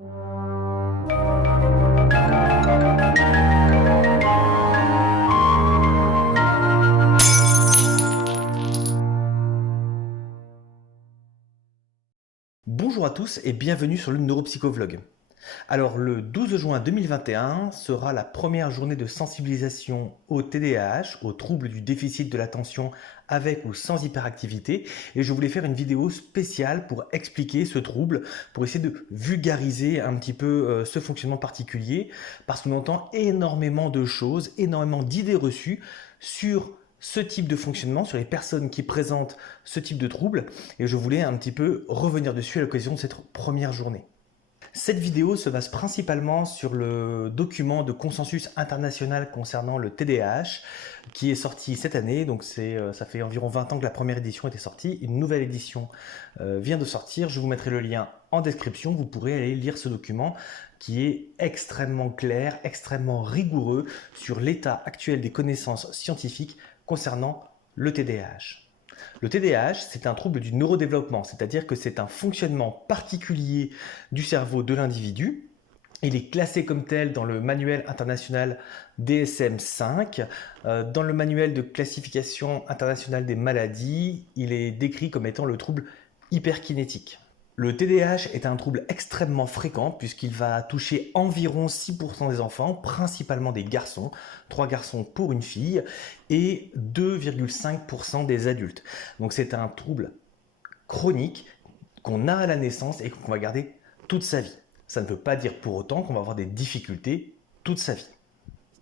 Bonjour à tous et bienvenue sur le Neuropsychovlog. Alors le 12 juin 2021 sera la première journée de sensibilisation au TDAH, aux troubles du déficit de l'attention avec ou sans hyperactivité, et je voulais faire une vidéo spéciale pour expliquer ce trouble, pour essayer de vulgariser un petit peu ce fonctionnement particulier, parce qu'on entend énormément de choses, énormément d'idées reçues sur ce type de fonctionnement, sur les personnes qui présentent ce type de trouble, et je voulais un petit peu revenir dessus à l'occasion de cette première journée. Cette vidéo se base principalement sur le document de consensus international concernant le TDAH qui est sorti cette année, donc ça fait environ 20 ans que la première édition était sortie, une nouvelle édition vient de sortir, je vous mettrai le lien en description, vous pourrez aller lire ce document qui est extrêmement clair, extrêmement rigoureux sur l'état actuel des connaissances scientifiques concernant le TDAH. Le TDAH, c'est un trouble du neurodéveloppement, c'est-à-dire que c'est un fonctionnement particulier du cerveau de l'individu. Il est classé comme tel dans le manuel international DSM-5. Dans le manuel de classification internationale des maladies, il est décrit comme étant le trouble hyperkinétique. Le TDAH est un trouble extrêmement fréquent puisqu'il va toucher environ 6% des enfants, principalement des garçons, 3 garçons pour une fille, et 2,5% des adultes. Donc c'est un trouble chronique qu'on a à la naissance et qu'on va garder toute sa vie. Ça ne veut pas dire pour autant qu'on va avoir des difficultés toute sa vie.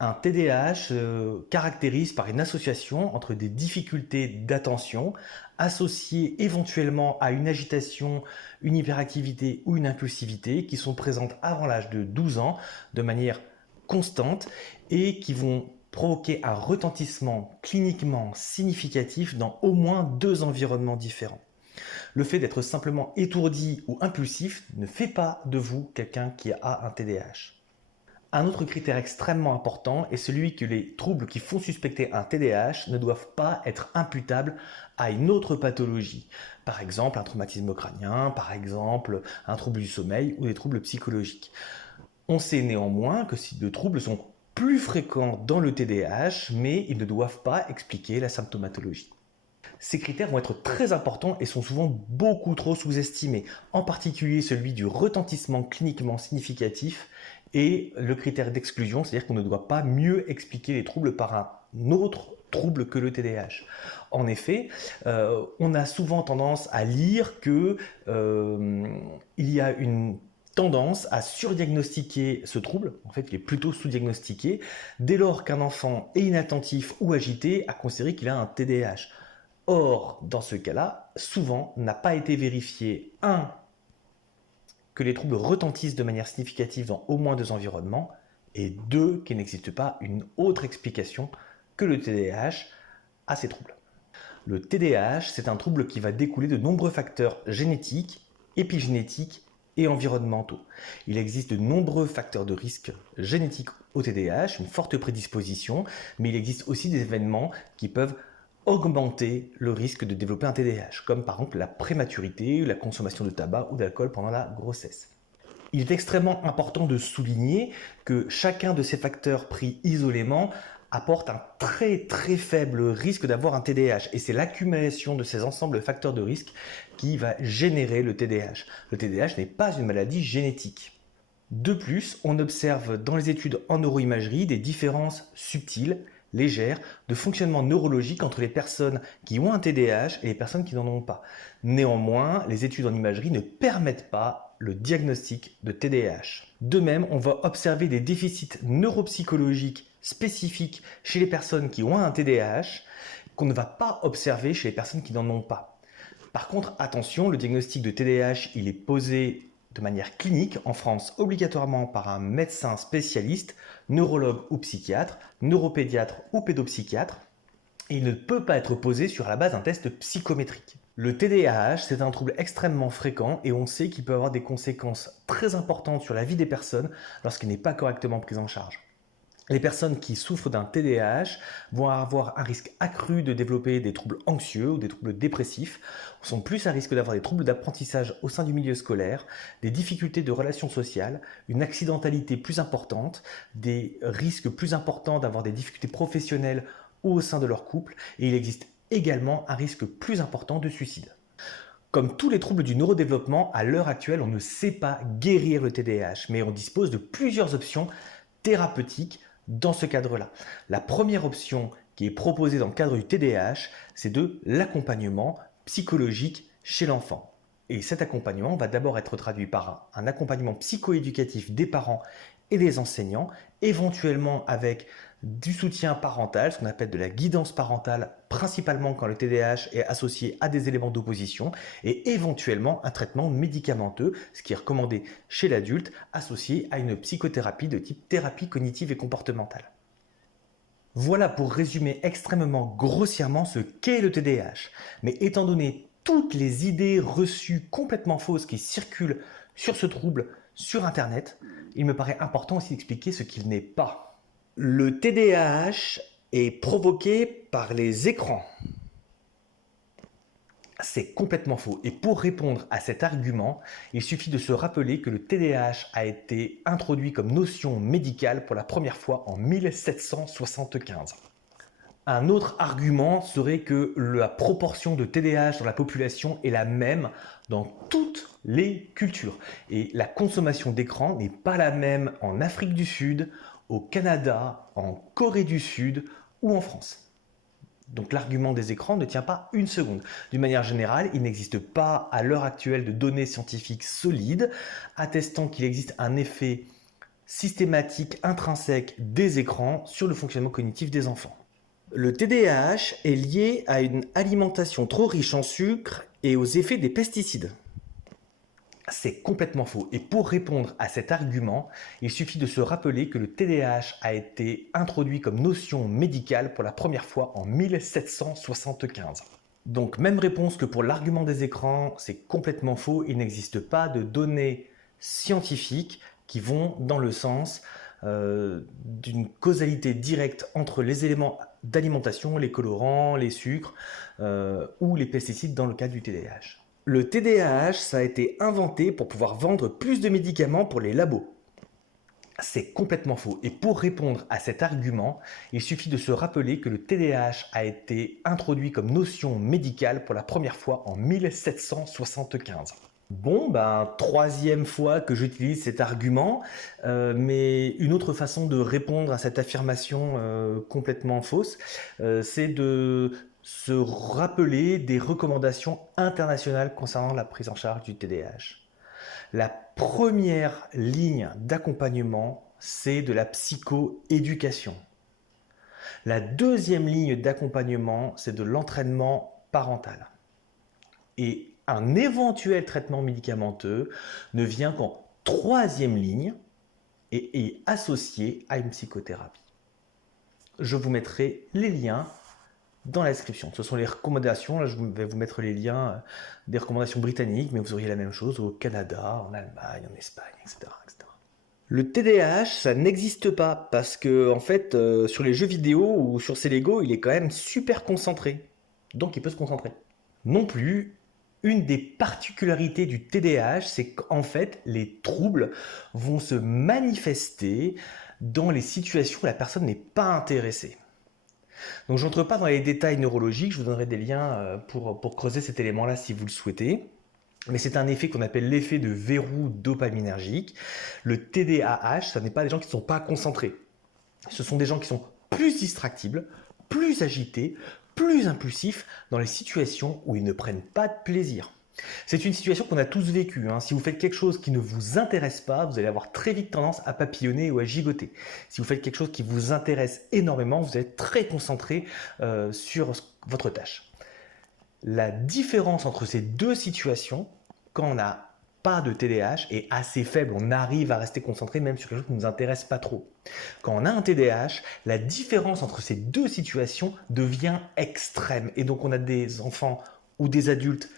Un TDAH se caractérise par une association entre des difficultés d'attention associées éventuellement à une agitation, une hyperactivité ou une impulsivité qui sont présentes avant l'âge de 12 ans de manière constante et qui vont provoquer un retentissement cliniquement significatif dans au moins 2 environnements différents. Le fait d'être simplement étourdi ou impulsif ne fait pas de vous quelqu'un qui a un TDAH. Un autre critère extrêmement important est celui que les troubles qui font suspecter un TDAH ne doivent pas être imputables à une autre pathologie. Par exemple, un traumatisme crânien, par exemple, un trouble du sommeil ou des troubles psychologiques. On sait néanmoins que ces deux troubles sont plus fréquents dans le TDAH, mais ils ne doivent pas expliquer la symptomatologie. Ces critères vont être très importants et sont souvent beaucoup trop sous-estimés, en particulier celui du retentissement cliniquement significatif et le critère d'exclusion, c'est-à-dire qu'on ne doit pas mieux expliquer les troubles par un autre trouble que le TDAH. En effet, on a souvent tendance à lire qu'il y a une tendance à surdiagnostiquer ce trouble, en fait il est plutôt sous-diagnostiqué, dès lors qu'un enfant est inattentif ou agité, à considérer qu'il a un TDAH. Or, dans ce cas-là, souvent n'a pas été vérifié, 1, que les troubles retentissent de manière significative dans au moins 2 environnements, et 2, qu'il n'existe pas une autre explication que le TDAH à ces troubles. Le TDAH, c'est un trouble qui va découler de nombreux facteurs génétiques, épigénétiques et environnementaux. Il existe de nombreux facteurs de risque génétiques au TDAH, une forte prédisposition, mais il existe aussi des événements qui peuvent augmenter le risque de développer un TDAH, comme par exemple la prématurité, la consommation de tabac ou d'alcool pendant la grossesse. Il est extrêmement important de souligner que chacun de ces facteurs pris isolément apporte un très faible risque d'avoir un TDAH, et c'est l'accumulation de ces ensembles de facteurs de risque qui va générer le TDAH. Le TDAH n'est pas une maladie génétique. De plus, on observe dans les études en neuroimagerie des différences subtiles, légère de fonctionnement neurologique entre les personnes qui ont un TDAH et les personnes qui n'en ont pas. Néanmoins, les études en imagerie ne permettent pas le diagnostic de TDAH. De même, on va observer des déficits neuropsychologiques spécifiques chez les personnes qui ont un TDAH qu'on ne va pas observer chez les personnes qui n'en ont pas. Par contre, attention, le diagnostic de TDAH, il est posé de manière clinique en France obligatoirement par un médecin spécialiste, neurologue ou psychiatre, neuropédiatre ou pédopsychiatre, et il ne peut pas être posé sur la base d'un test psychométrique. Le TDAH, c'est un trouble extrêmement fréquent et on sait qu'il peut avoir des conséquences très importantes sur la vie des personnes lorsqu'il n'est pas correctement pris en charge. Les personnes qui souffrent d'un TDAH vont avoir un risque accru de développer des troubles anxieux ou des troubles dépressifs, sont plus à risque d'avoir des troubles d'apprentissage au sein du milieu scolaire, des difficultés de relations sociales, une accidentalité plus importante, des risques plus importants d'avoir des difficultés professionnelles au sein de leur couple, et il existe également un risque plus important de suicide. Comme tous les troubles du neurodéveloppement, à l'heure actuelle, on ne sait pas guérir le TDAH, mais on dispose de plusieurs options thérapeutiques dans ce cadre-là. La première option qui est proposée dans le cadre du TDAH, c'est de l'accompagnement psychologique chez l'enfant. Et cet accompagnement va d'abord être traduit par un accompagnement psychoéducatif des parents et des enseignants, éventuellement avec du soutien parental, ce qu'on appelle de la guidance parentale, principalement quand le TDAH est associé à des éléments d'opposition, et éventuellement un traitement médicamenteux, ce qui est recommandé chez l'adulte, associé à une psychothérapie de type thérapie cognitive et comportementale. Voilà pour résumer extrêmement grossièrement ce qu'est le TDAH. Mais étant donné toutes les idées reçues complètement fausses qui circulent sur ce trouble sur Internet, il me paraît important aussi d'expliquer ce qu'il n'est pas. Le TDAH est provoqué par les écrans. C'est complètement faux. Et pour répondre à cet argument, il suffit de se rappeler que le TDAH a été introduit comme notion médicale pour la première fois en 1775. Un autre argument serait que la proportion de TDAH dans la population est la même dans toutes les cultures. Et la consommation d'écran n'est pas la même en Afrique du Sud, au Canada, en Corée du Sud ou en France. Donc l'argument des écrans ne tient pas une seconde. D'une manière générale, il n'existe pas à l'heure actuelle de données scientifiques solides attestant qu'il existe un effet systématique intrinsèque des écrans sur le fonctionnement cognitif des enfants. Le TDAH est lié à une alimentation trop riche en sucre et aux effets des pesticides. C'est complètement faux. Et pour répondre à cet argument, il suffit de se rappeler que le TDAH a été introduit comme notion médicale pour la première fois en 1775. Donc même réponse que pour l'argument des écrans, c'est complètement faux. Il n'existe pas de données scientifiques qui vont dans le sens d'une causalité directe entre les éléments d'alimentation, les colorants, les sucres ou les pesticides dans le cas du TDAH. Le TDAH, ça a été inventé pour pouvoir vendre plus de médicaments pour les labos. C'est complètement faux. Et pour répondre à cet argument, il suffit de se rappeler que le TDAH a été introduit comme notion médicale pour la première fois en 1775. Bon, troisième fois que j'utilise cet argument, mais une autre façon de répondre à cette affirmation complètement fausse, c'est de se rappeler des recommandations internationales concernant la prise en charge du TDAH. La première ligne d'accompagnement, c'est de la psychoéducation. La deuxième ligne d'accompagnement, c'est de l'entraînement parental. Et un éventuel traitement médicamenteux ne vient qu'en troisième ligne et est associé à une psychothérapie. Je vous mettrai les liens dans la description. Ce sont les recommandations. Là, je vais vous mettre les liens des recommandations britanniques, mais vous auriez la même chose au Canada, en Allemagne, en Espagne, etc. Le TDAH, ça n'existe pas parce que, en fait, sur les jeux vidéo ou sur ses Lego, il est quand même super concentré. Donc, il peut se concentrer. Non plus, une des particularités du TDAH, c'est qu'en fait, les troubles vont se manifester dans les situations où la personne n'est pas intéressée. Donc je n'entre pas dans les détails neurologiques, je vous donnerai des liens pour creuser cet élément-là si vous le souhaitez. Mais c'est un effet qu'on appelle l'effet de verrou dopaminergique. Le TDAH, ce n'est pas des gens qui ne sont pas concentrés. Ce sont des gens qui sont plus distractibles, plus agités, plus impulsifs dans les situations où ils ne prennent pas de plaisir. C'est une situation qu'on a tous vécue. Si vous faites quelque chose qui ne vous intéresse pas, vous allez avoir très vite tendance à papillonner ou à gigoter. Si vous faites quelque chose qui vous intéresse énormément, vous allez être très concentré sur votre tâche. La différence entre ces deux situations, quand on n'a pas de TDAH, est assez faible. On arrive à rester concentré même sur quelque chose qui ne nous intéresse pas trop. Quand on a un TDAH, la différence entre ces deux situations devient extrême. Et donc on a des enfants ou des adultes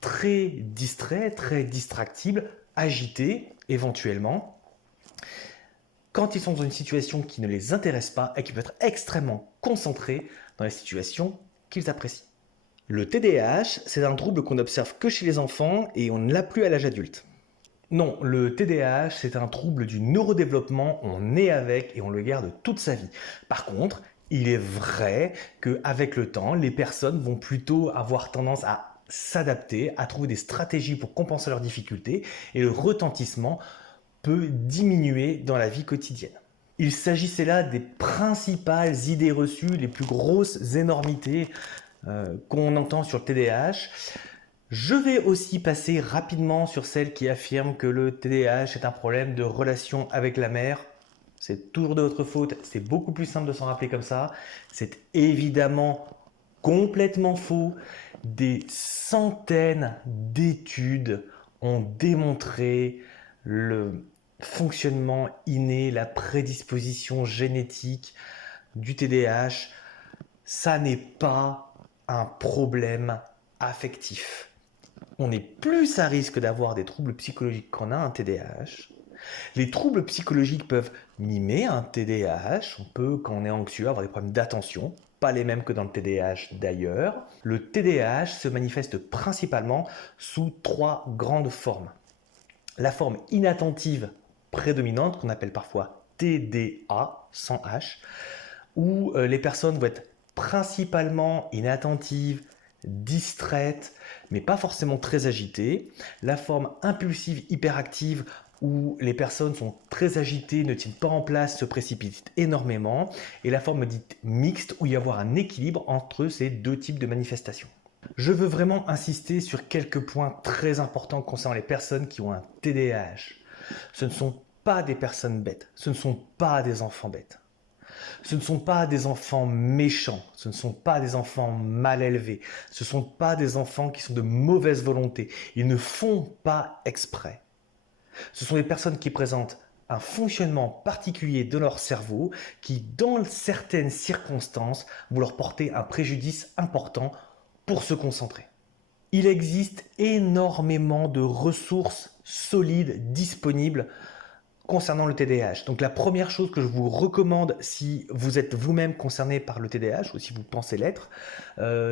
très distraits, très distractibles, agités éventuellement. quand ils sont dans une situation qui ne les intéresse pas et qui peuvent être extrêmement concentrés dans les situations qu'ils apprécient. Le TDAH, c'est un trouble qu'on n'observe que chez les enfants et on ne l'a plus à l'âge adulte. Non, le TDAH, c'est un trouble du neurodéveloppement, on est avec et on le garde toute sa vie. Par contre, il est vrai qu'avec le temps, les personnes vont plutôt avoir tendance à s'adapter, à trouver des stratégies pour compenser leurs difficultés et le retentissement peut diminuer dans la vie quotidienne. Il s'agissait là des principales idées reçues, les plus grosses énormités qu'on entend sur le TDAH. Je vais aussi passer rapidement sur celles qui affirment que le TDAH est un problème de relation avec la mère. C'est toujours de votre faute, c'est beaucoup plus simple de s'en rappeler comme ça. C'est évidemment complètement faux. Des centaines d'études ont démontré le fonctionnement inné, la prédisposition génétique du TDAH. Ça n'est pas un problème affectif. On est plus à risque d'avoir des troubles psychologiques qu'on a un TDAH. Les troubles psychologiques peuvent mimer un TDAH. On peut, quand on est anxieux, avoir des problèmes d'attention, pas les mêmes que dans le TDAH d'ailleurs. Le TDAH se manifeste principalement sous 3 grandes formes. La forme inattentive prédominante, qu'on appelle parfois TDA, sans H, où les personnes vont être principalement inattentives, distraites, mais pas forcément très agitées. La forme impulsive hyperactive, où les personnes sont très agitées, ne tiennent pas en place, se précipitent énormément. Et la forme dite mixte, où il y a avoir un équilibre entre ces deux types de manifestations. Je veux vraiment insister sur quelques points très importants concernant les personnes qui ont un TDAH. Ce ne sont pas des personnes bêtes, ce ne sont pas des enfants bêtes. Ce ne sont pas des enfants méchants, ce ne sont pas des enfants mal élevés, ce ne sont pas des enfants qui sont de mauvaise volonté. Ils ne font pas exprès. Ce sont des personnes qui présentent un fonctionnement particulier de leur cerveau qui, dans certaines circonstances, vont leur porter un préjudice important pour se concentrer. Il existe énormément de ressources solides disponibles concernant le TDAH. Donc la première chose que je vous recommande si vous êtes vous-même concerné par le TDAH ou si vous pensez l'être,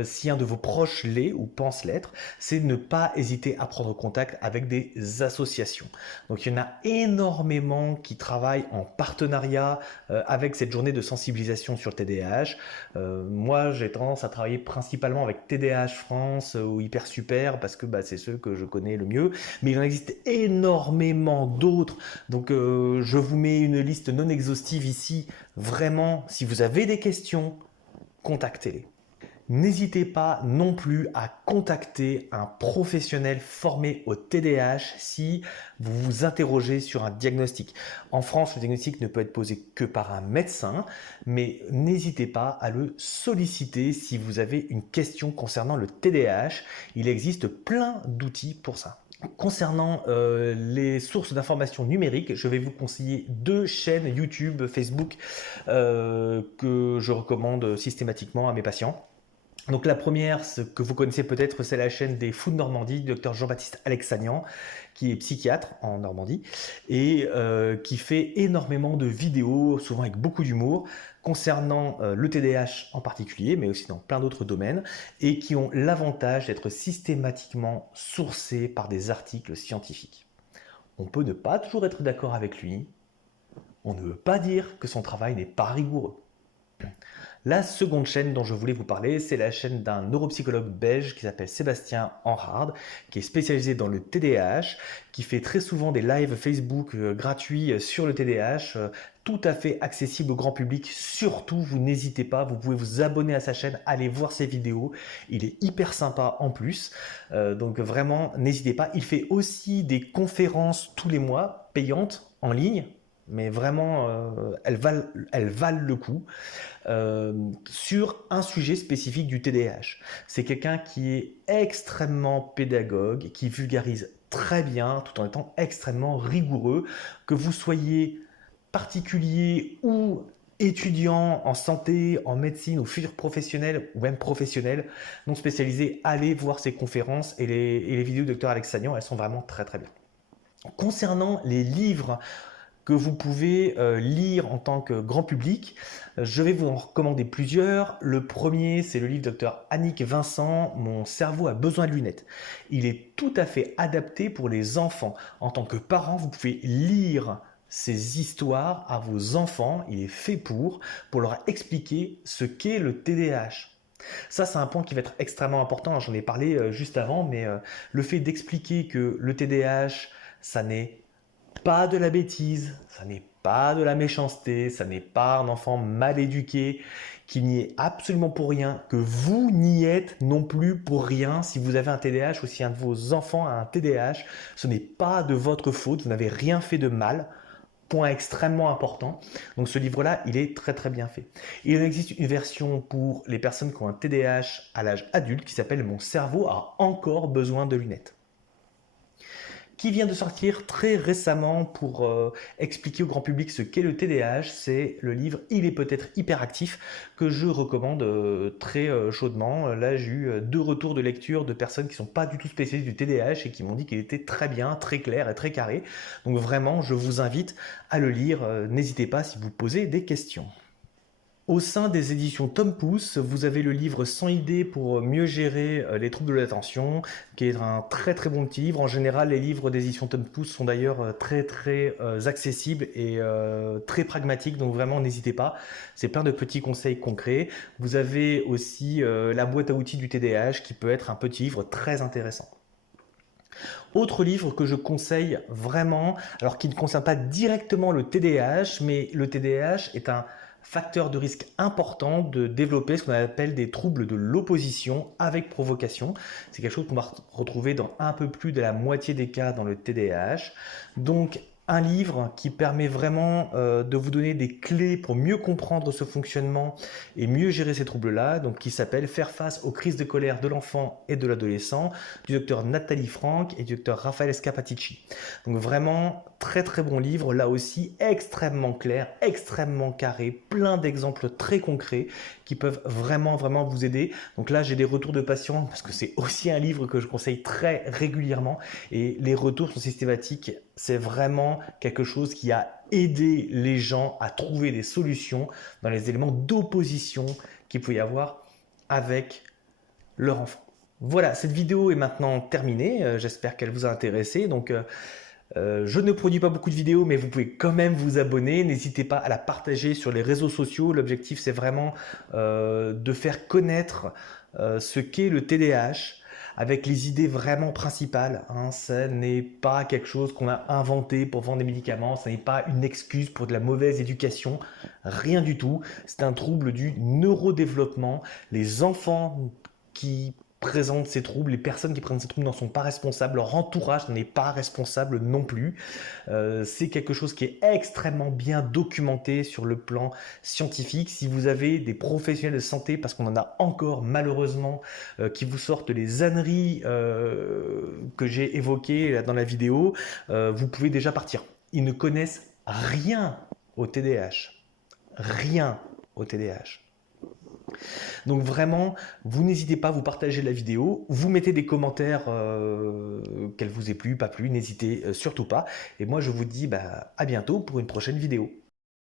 si un de vos proches l'est ou pense l'être, c'est de ne pas hésiter à prendre contact avec des associations. Donc il y en a énormément qui travaillent en partenariat avec cette journée de sensibilisation sur le TDAH. Moi j'ai tendance à travailler principalement avec TDAH France ou Hyper Super parce que c'est ceux que je connais le mieux, mais il en existe énormément d'autres. Donc je vous mets une liste non exhaustive ici. Vraiment, si vous avez des questions, contactez-les. N'hésitez pas non plus à contacter un professionnel formé au TDAH si vous vous interrogez sur un diagnostic. En France, le diagnostic ne peut être posé que par un médecin, mais n'hésitez pas à le solliciter si vous avez une question concernant le TDAH. Il existe plein d'outils pour ça. Concernant les sources d'informations numériques, je vais vous conseiller 2 chaînes YouTube, Facebook que je recommande systématiquement à mes patients. Donc la première, ce que vous connaissez peut-être, c'est la chaîne des Fous de Normandie, du Dr Jean-Baptiste Alexanian, qui est psychiatre en Normandie et qui fait énormément de vidéos, souvent avec beaucoup d'humour, concernant le TDAH en particulier, mais aussi dans plein d'autres domaines, et qui ont l'avantage d'être systématiquement sourcés par des articles scientifiques. On peut ne pas toujours être d'accord avec lui, on ne veut pas dire que son travail n'est pas rigoureux. La seconde chaîne dont je voulais vous parler, c'est la chaîne d'un neuropsychologue belge qui s'appelle Sébastien Enrard, qui est spécialisé dans le TDAH, qui fait très souvent des lives Facebook gratuits sur le TDAH, tout à fait accessible au grand public. Surtout, vous n'hésitez pas, vous pouvez vous abonner à sa chaîne, aller voir ses vidéos. Il est hyper sympa en plus, donc vraiment, n'hésitez pas. Il fait aussi des conférences tous les mois, payantes, en ligne, mais vraiment, elles valent le coup. Sur un sujet spécifique du TDAH. C'est quelqu'un qui est extrêmement pédagogue, qui vulgarise très bien tout en étant extrêmement rigoureux. Que vous soyez particulier ou étudiant en santé, en médecine ou futur professionnel ou même professionnel non spécialisé, allez voir ses conférences et les vidéos du Dr Alexanian, elles sont vraiment très très bien. Concernant les livres que vous pouvez lire en tant que grand public. Je vais vous en recommander plusieurs. Le premier, c'est le livre Dr Annick Vincent, Mon cerveau a besoin de lunettes. Il est tout à fait adapté pour les enfants. En tant que parent, vous pouvez lire ces histoires à vos enfants. Il est fait pour leur expliquer ce qu'est le TDAH. Ça, c'est un point qui va être extrêmement important. J'en ai parlé juste avant, mais le fait d'expliquer que le TDAH, ça n'est pas de la bêtise, ça n'est pas de la méchanceté, ça n'est pas un enfant mal éduqué, qu'il n'y est absolument pour rien, que vous n'y êtes non plus pour rien si vous avez un TDAH ou si un de vos enfants a un TDAH, ce n'est pas de votre faute, vous n'avez rien fait de mal. Point extrêmement important. Donc ce livre-là, il est très très bien fait. Il existe une version pour les personnes qui ont un TDAH à l'âge adulte qui s'appelle Mon cerveau a encore besoin de lunettes, qui vient de sortir très récemment pour expliquer au grand public ce qu'est le TDAH. C'est le livre Il est peut-être hyperactif que je recommande très chaudement. Là, j'ai eu 2 retours de lecture de personnes qui ne sont pas du tout spécialistes du TDAH et qui m'ont dit qu'il était très bien, très clair et très carré. Donc vraiment, je vous invite à le lire. N'hésitez pas si vous posez des questions. Au sein des éditions Tom Pouce, vous avez le livre 100 idées pour mieux gérer les troubles de l'attention, qui est un très très bon petit livre. En général, les livres des éditions Tom Pouce sont d'ailleurs très très accessibles et très pragmatiques, donc vraiment n'hésitez pas. C'est plein de petits conseils concrets. Vous avez aussi la boîte à outils du TDAH qui peut être un petit livre très intéressant. Autre livre que je conseille vraiment, alors qui ne concerne pas directement le TDAH, mais le TDAH est un facteur de risque important de développer ce qu'on appelle des troubles de l'opposition avec provocation. C'est quelque chose qu'on va retrouver dans un peu plus de la moitié des cas dans le TDAH. Donc, un livre qui permet vraiment de vous donner des clés pour mieux comprendre ce fonctionnement et mieux gérer ces troubles-là, donc qui s'appelle Faire face aux crises de colère de l'enfant et de l'adolescent, du docteur Nathalie Franck et du docteur Raphaël Scapatici. Donc vraiment, très très bon livre, là aussi extrêmement clair, extrêmement carré, plein d'exemples très concrets qui peuvent vraiment vraiment vous aider. Donc là, j'ai des retours de patients parce que c'est aussi un livre que je conseille très régulièrement et les retours sont systématiques. C'est vraiment quelque chose qui a aidé les gens à trouver des solutions dans les éléments d'opposition qu'il peut y avoir avec leur enfant. Voilà, cette vidéo est maintenant terminée. J'espère qu'elle vous a intéressé. Donc, je ne produis pas beaucoup de vidéos, mais vous pouvez quand même vous abonner. N'hésitez pas à la partager sur les réseaux sociaux. L'objectif, c'est vraiment de faire connaître ce qu'est le TDAH avec les idées vraiment principales. Ce n'est pas quelque chose qu'on a inventé pour vendre des médicaments. Ce n'est pas une excuse pour de la mauvaise éducation. Rien du tout. C'est un trouble du neurodéveloppement. Les enfants qui présentent ces troubles, les personnes qui présentent ces troubles n'en sont pas responsables, leur entourage n'en est pas responsable non plus. C'est quelque chose qui est extrêmement bien documenté sur le plan scientifique. Si vous avez des professionnels de santé, parce qu'on en a encore malheureusement, qui vous sortent les âneries que j'ai évoquées dans la vidéo, vous pouvez déjà partir. Ils ne connaissent rien au TDAH. Rien au TDAH. Donc vraiment, vous n'hésitez pas à vous partager la vidéo, vous mettez des commentaires qu'elle vous ait plu, pas plu, n'hésitez surtout pas. Et moi je vous dis à bientôt pour une prochaine vidéo.